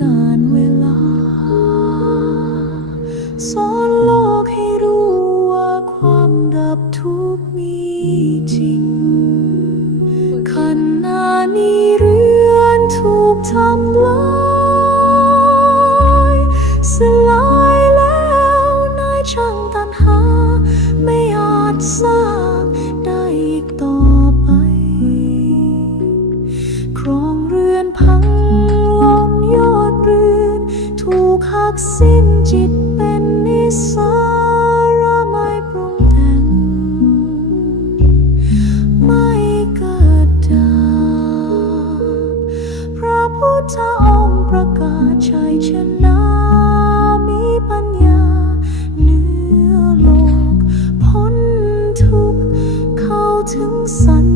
การเวลา สอนโลกให้รู้ว่าความดับทุกข์มีจริงขณะนี้เรือนถูกทำลายสลายแล้วนายช่างตันหา ไม่อาจสร้างากสิ้จเป็นนิสารไม่รุงแต่ไม่เกิดดับพระพุทธองค์ประกาศชัชนะมีปัญญาเนือโลกพ้นทุกข์เข้าถึงสัน